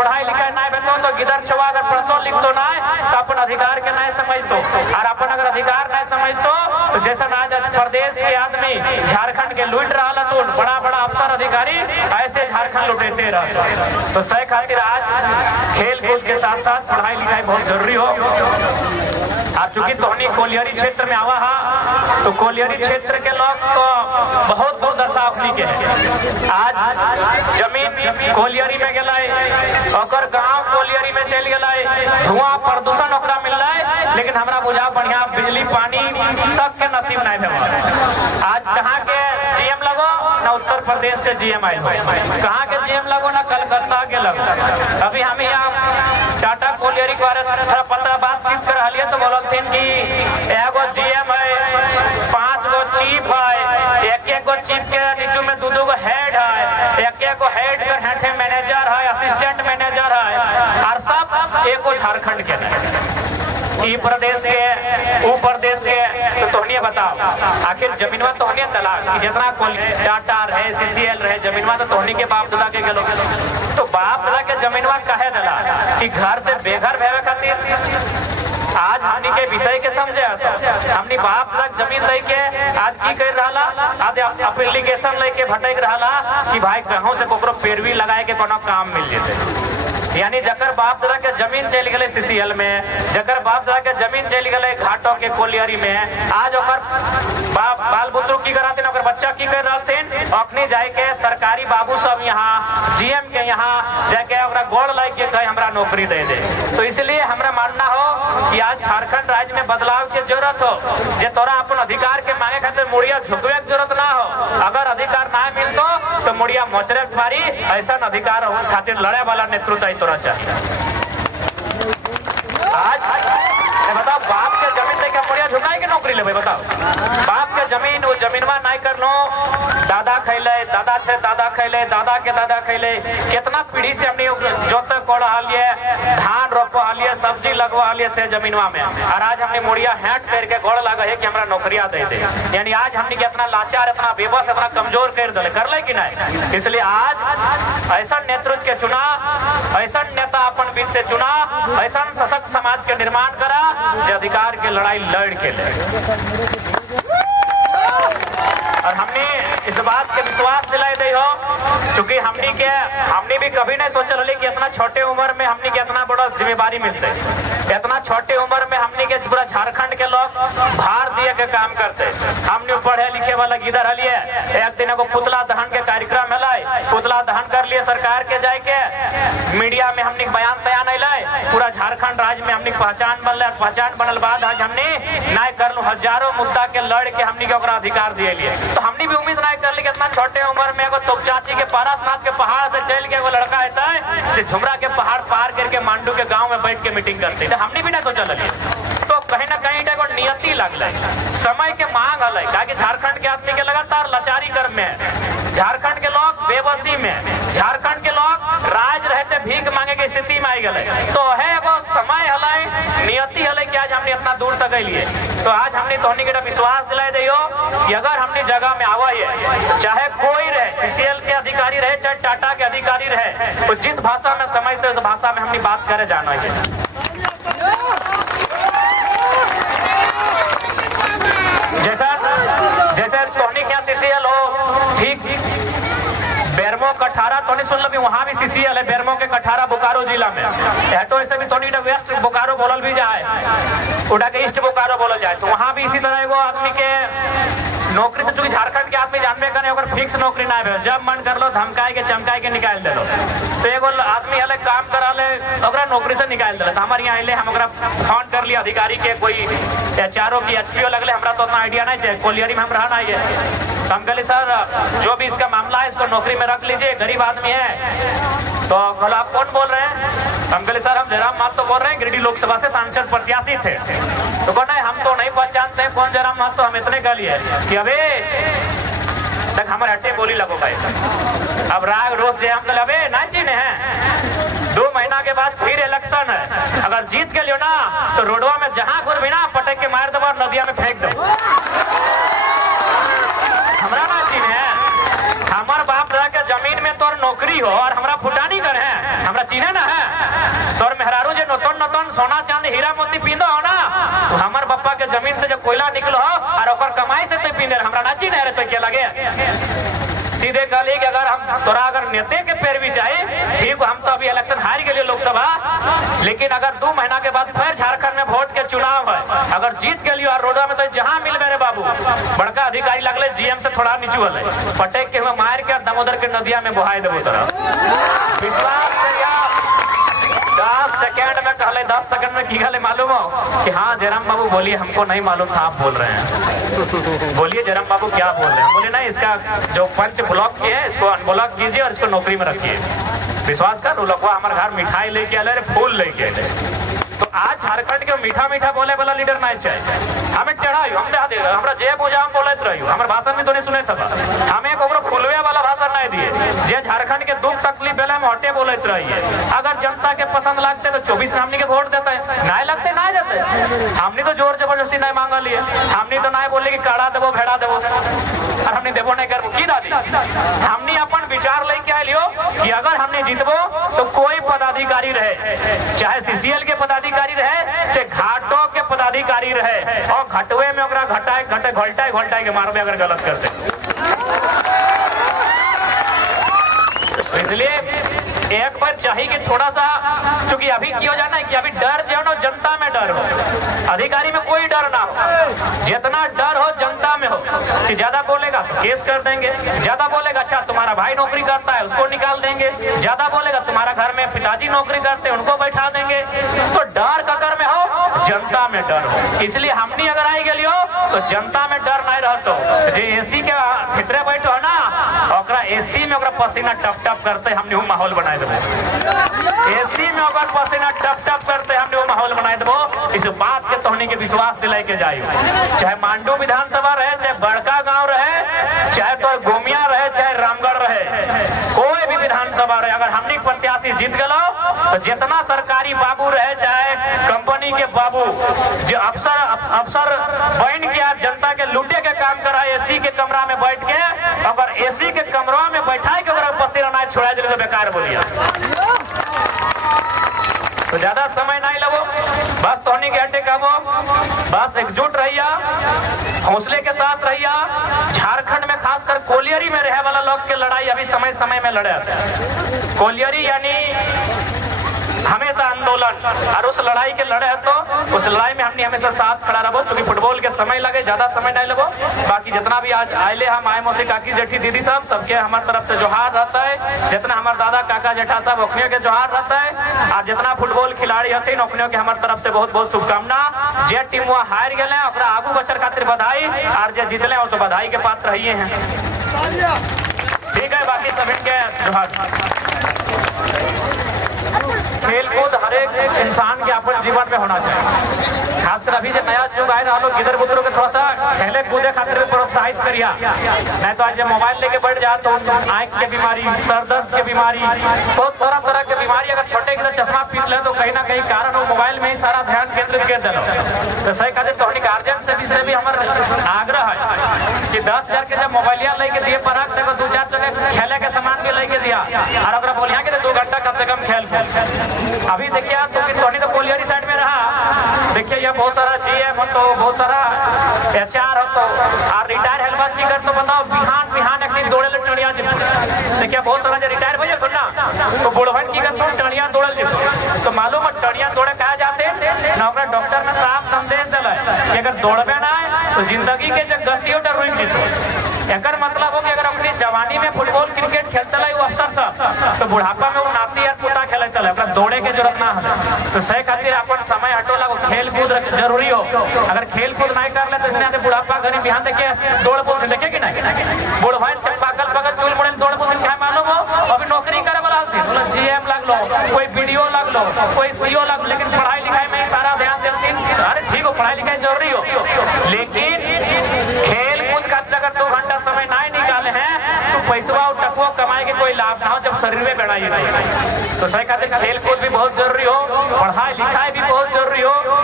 पढ़ाई लिखाई ना बेतो तो गिदर छवा अगर पढ़तो लिखतो ना तो अपन अधिकार के नहीं समझतो, और अपन अगर अधिकार नहीं समझतो तो जैसा आज प्रदेश के आदमी झारखंड के लूट रहा तो बड़ा बड़ा अफसर अधिकारी ऐसे झारखंड लुटेते रहते। तो सही खातिर आज खेल कूद के साथ साथ पढ़ाई लिखाई बहुत जरूरी हो। और चूंकि तोहनी कोलियरी क्षेत्र में आवा हा तो कोलियरी क्षेत्र के लोग तो बहुत बहुत दर्शावनी के आज जमीन कोलियरी में गलाए और गांव कोलियरी में चल गलाए, धुआं प्रदूषण ओकरा मिल रहा है, लेकिन हमरा बुझा बढ़िया बिजली पानी तक के नसीब नहीं भेल। आज कहाँ के जीएम लगो ना उत्तर प्रदेश से जीएम आए, कहाँ के जीएम लगो ना कलकत्ता के लगो। अभी हम यहाँ टाटा कोलियरी के बारे में थोड़ा पता बातचीत कर रही है तो बोलथिन कि एगो जीएम है, 5 गो चीफ है, एक गो चीफ के नीचे में 2 गो हेड है, एक गो हेड के हेठे मैनेजर है, असिस्टेंट मैनेजर है, और सब एको झारखंड के ई प्रदेश के ऊ प्रदेश के। तो तोहनिए बताओ आखिर जमीनवा तोहनिए तला जितना टाटा रहे सीसीएल रहे जमीनवा तो तोहनी के बाप दादा के गेलो, तो बाप दादा के जमीनवा काहे दला कि घर से बेघर भेवे खातिर। आज हमनी के विषय के समझे तो हमनी बाप तक जमीन लेके आज की कर रहा, आज एप्लीकेशन लेके भटक रहा कि भाई कहूँ से कोकरो पेरवी लगाए के कोनो काम मिल जेते। यानी जकर बाप दादा के जमीन चल गए सीसीएल में, जकर बाप दादा के जमीन चल गए घाटों के कोलियरी में, आज ओकर बाल बुतरू की कराते ओकर बच्चा की कर रहते अपनी जाए के सरकारी बाबू सब यहाँ जीएम के यहाँ जाके ओकरा गोड़ लाग के कहे हमरा नौकरी दे दे। तो इसलिए हमरा मानना हो कि आज झारखंड राज्य में बदलाव की जरूरत हो, जे तोरा अपन अधिकार के मांगे खातिर मुड़िया झुकवे की जरूरत ना हो। अगर अधिकार ना मिलतो तो मुड़िया मोचरे मारी, ऐसा अधिकार हो खातिर लड़े वाला नेतृत्व तोरा चाहिए। आज बताओ बाप के जमीन लेके मुड़िया झुकाए के नौकरी लेवे, बताओ बाप के जमीन वो जमीनवा नहीं कर लो, दादा खैले दादा छे दादा खैले दादा के दादा खैले, कितना पीढ़ी से हमने जोते कोड़ हालिए धान रोप हालिए सब्जी लगवा हालिए से जमीनवा में, और आज हमने मुड़िया हैट करके गोड़ लगा है कि हमरा नौकरिया दे दे। यानी आज हमने के अपना लाचार इतना बेबस इतना कमजोर कर दे कर ले कि नहीं। इसलिए आज ऐसा नेतृत्व के चुना, ऐसा नेता अपन बीच से चुना, ऐसा सशक्त समाज के निर्माण करा जो अधिकार के लड़ाई लड़ के ले। और हमने इस बात के विश्वास दिलाई दे हो क्योंकि हमने भी कभी नहीं सोचा रही कि इतना छोटे उम्र में हमने के इतना बड़ा जिम्मेदारी मिलते, इतना छोटे उम्र में हमने के पूरा झारखंड के लोग भार दिए के काम करते। हमने पढ़े लिखे वाला गिदर हलिए एक दिन को पुतला दहन के कार्यक्रम है, पुतला दहन कर लिए सरकार के जाए के मीडिया में हमने बयान तयान अल पूरा झारखंड राज्य में हमने पहचान बनल, पहचान बनल बाद आज हमने नहीं कर लू हजारों मुद्दा के लड़ के हमने के अधिकार दिए लिए। तो हमने भी उम्मीद नहीं कर ली कि इतना छोटे उम्र में एगो तोपचाची के पारसनाथ के पहाड़ से चल के एगो लड़का आता है झुमरा के पहाड़ पार करके मांडू के गांव में बैठ के मीटिंग करते, तो हमने भी नहीं सोचा लगी। तो कहीं ना कहीं एगो नियति लगल, समय के मांग हल, कि झारखंड के आदमी के लगातार लाचारी कर में, झारखंड के लोग बेबसी में, झारखंड के लोग राज रहते भीख मांगे की स्थिति में आई गए। तो है वो समय हल नियति हल कि आज हमने इतना दूर तक लिए। तो आज हमने तोहनी के विश्वास दिलाई दियो कि अगर हमने जगह में आवा है चाहे कोई रहे सीसीएल के अधिकारी रहे चाहे टाटा के अधिकारी रहे, तो जिस भाषा में समझते उस भाषा में हमने बात करे जाना है। जैसे तोहनी क्या सीसीएल हो ठीक बेरमो कठारा तो नहीं सुन लो भी वहाँ भी सीसीएल है, बेरमो के कठारा बोकारो जिला में हेटो ऐसे भी तो वेस्ट बोकारो बोलल भी जाए, उड़ा के ईस्ट बोकारो बोला जाए। तो वहाँ भी इसी तरह वो आदमी के नौकरी से चूंकि झारखंड के आदमी जानबे करे अगर फिक्स नौकरी ना है, जब मन कर लो धमकाए के चमकाए के निकाल दे लो। तो एगो आदमी हले काम करा ले ओकरा नौकरी से निकाल दे। तो हमारे यहाँ अले हम ओकरा फोन कर लिया अधिकारी के कोई एचआरओ की एचपीओ लगले, हमरा तो उतना आइडिया नहीं है, कोलियरी में हम रहा नहीं है। तो हम कहली सर जो भी इसका मामला है इसको नौकरी में रख लीजिए, गरीब आदमी है। तो बोला आप कौन बोल रहे हैं? हम कहले सर हम जयराम महतो बोल रहे हैं, गिरिडीह लोकसभा से सांसद प्रत्याशी थे। तो कहना है हम तो नहीं पहचानते हैं कौन जयराम महतो, हम इतने कह लिए कि अबे तक हमारे हट्टे बोली लगो भाई। अब राग रोज से हम कहले अबे ना चीने हैं, 2 महीना के बाद फिर इलेक्शन है, अगर जीत के लियो ना तो रोडवा में जहां घुर भी ना पटक के मार दो और नदिया में फेंक दो। हमरा ना चीने है, हमार बाप दादा के जमीन में तोर नौकरी हो और हमरा फुटानी कर है, हमरा चीने ना है। तोर मेहरारू जे नोतन नोतन सोना चांदी हीरा मोती पींदो हो ना, तो हमार बप्पा के जमीन से जब कोयला निकलो हो और ओकर कमाई से ते पीने हमरा नाची नहीं रहे तो क्या लगे। सीधे कहली कि अगर हम तोरा अगर नेते के पैरवी चाहे ठीक, हम तो अभी इलेक्शन हार गए लोकसभा, लेकिन अगर 2 महीना के बाद फिर झारखंड में वोट के चुनाव है, अगर जीत गए और रोडवा में तो जहां मिल मेरे बाबू बड़का अधिकारी लगले जीएम से थोड़ा नीचू हले पटेक के हुए मार के दामोदर के नदिया में बहाई देबो तोरा। विश्वास करिया 10 सेकंड में कहले 10 सेकंड में की कहले मालूम हो कि हाँ जयराम बाबू बोलिए, हमको नहीं मालूम था आप बोल रहे हैं, बोलिए जयराम बाबू क्या बोल रहे हैं। बोले नहीं, इसका जो पंच ब्लॉक किए है इसको अनब्लॉक कीजिए और इसको नौकरी में रखिए। विश्वास कर, लोगवा हमारे घर मिठाई लेके आले रे, फूल लेके आले। तो आज झारखंड के मीठा मीठा बोले वाला लीडर नहीं चाहिए, हमें टेढ़ा हम दे हमरा जे पूजा हम बोलत रही हमारे भाषण में तो नहीं सुने था, हमें कोबरो फुलवे वाला भाषण नहीं दिए जे झारखंड के दुख तकलीफ बेला में हटे बोलत रही है। अगर जनता के पसंद लगते तो 24 हमनी के वोट देते है, नहीं लगते नहीं देते। हमने तो जोर जबरदस्ती नहीं मांगा लिए, हमने तो नहीं बोले कि काढ़ा देवो भेड़ा देवो और हमने देवो नहीं कर की दादी। हमने अपन विचार लेके आए लियो कि अगर हमने जीतबो तो कोई पदाधिकारी रहे, चाहे सीसीएल के पदाधिकारी रहे चाहे घाटों के पदाधिकारी रहे, और घटवे में ओकरा घटाए घटे घोलटाए घोलटाए के मारबे अगर गलत करते। इसलिए एक बार चाहिए कि थोड़ा सा, क्योंकि अभी क्यों जाना है कि अभी डर जो ना जनता में डर हो, अधिकारी में कोई डर ना हो। जितना डर हो जनता में हो कि ज्यादा बोलेगा तो केस कर देंगे, ज्यादा बोलेगा अच्छा तुम्हारा भाई नौकरी करता है उसको निकाल देंगे, ज्यादा बोलेगा तुम्हारा घर में पिताजी नौकरी करते हैं उनको बैठा देंगे। तो डर ककर में हो, जनता में डर हो। इसलिए हमने अगर आई गई हो तो जनता में डर नहीं रहतो। एसी के भीतरे बैठो ना, ओकरा एसी में ओकरा पसीना टप टप करते हमने वो माहौल बनाए देबो, एसी में ओकर पसीना टप टप करते हमने वो माहौल बनाए देबो। इस बात के तोहनी के विश्वास दिलाई के जाइयो, चाहे मांडू विधानसभा रहे, चाहे बड़का गांव रहे, चाहे तो गोमिया रहे, चाहे रामगढ़ रहे, कोई भी विधानसभा रहे, अगर हमने प्रत्याशी जीत गलो तो जितना सरकारी बाबू रहे चाहे कंपनी के बाबू जो अफसर बन के जनता के लूटे के काम करा, एसी के कमरा में बैठ के अगर एसी के कमरा में बैठा के पसीना ना छोड़ा दिले तो बेकार बोलिया। तो ज्यादा समय नहीं लगो, बस तोहनी के हटे कबो, बस एकजुट रहिया, हौसले के साथ रहिया। झारखंड में खासकर कोलियरी में रहे वाला लोग के लड़ाई अभी समय समय में लड़े। कोलियरी यानी हमेशा आंदोलन, और उस लड़ाई के लड़े तो उस लड़ाई में हमने हमेशा साथ खड़ा रहो, क्योंकि फुटबॉल के समय लगे, ज्यादा समय नहीं लगो। बाकी जितना भी आज आयले हम आए मौसी काकी जेठी दीदी साहब सबके हमारे तरफ से जोहार रहता है, जितना हमारे दादा काका जेठा साहब ओखनियों के जोहार रहता है, और जितना फुटबॉल खिलाड़ी हथे ओखनियों के हमारे तरफ से बहुत बहुत शुभकामना। जे टीम वो हार गए आगू बचर खातिर बधाई, और जे जीतले तो बधाई के पात्र रहिए हैं। ठीक है, बाकी सभी के जोहार। खेल कूद हर एक इंसान के अपन जीवन में होना चाहिए, खासकर अभी जो नया युग आए रहा गिदर बुतरों के थोड़ा सा खेले कूदे खातिर भी प्रोत्साहित करिया, नहीं तो आज जब मोबाइल लेके बैठ जा तो आंख के बीमारी, सर दर्द के बीमारी, बहुत तरह तरह के बीमारी, अगर छोटे की चश्मा पीस ले तो कहीं ना कहीं कारण वो मोबाइल में ही सारा ध्यान केंद्रित कर देना। तो सही कहते तो गार्जियन से भी हमारे आग्रह है कि 10,000 के जब मोबाइलिया लेके दिए पर 2-4 जगह खेले के सामान भी लेके दिया, और अगर बोलिया कि 2 घंटा कम से कम खेल। अभी देखिए तो कोलियरी साइड में रहा, देखिए ये बहुत सारा जीएम हो तो बहुत सारा एचआर हो तो, और रिटायर हेलमेट जी कर तो बताओ बिहान बिहान एक दिन दौड़े ले टणिया जी। देखिए बहुत सारा जो रिटायर भैया सुनना तो बुढ़वन की कर टणिया दौड़ल जी, तो मालूम है टणिया दौड़े कहा जाते नौकरा डॉक्टर ने साफ संदेश दिला कि अगर दौड़बे ना तो जिंदगी के जो गति उठा रुक जीतो। एकर मतलब हो कि अगर अपनी जवानी में फुटबॉल क्रिकेट खेलते ला वो अफसर सब, तो बुढ़ापा में वो नाती या पुता खेलते ला, दौड़े के जरूरत ना है। तो सही खातिर अपन समय हटो लगो, खेल कूद जरूरी हो। अगर खेल कूद नहीं कर ले तो इसने बुढ़ापा घरी बिहान देखिए दौड़ बोल देखे कि नहीं, बुढ़ भाई पागल पागल चूल मुड़े दौड़ बोल क्या मालूम हो, अभी नौकरी करे वाला जीएम लग लो, कोई बीडीओ लग लो, कोई सीओ लग लो, लेकिन पढ़ाई लिखाई में सारा ध्यान देती। अरे ठीक हो, पढ़ाई लिखाई जरूरी हो, लेकिन खेल कूद का अगर 2 घंटा समय नहीं निकाले हैं तो पैसा और टकुआ कमाए के कोई लाभ ना हो जब शरीर में बढ़ाई नहीं। तो सही कहते खेल कूद भी बहुत जरूरी हो, पढ़ाई लिखाई भी बहुत जरूरी हो।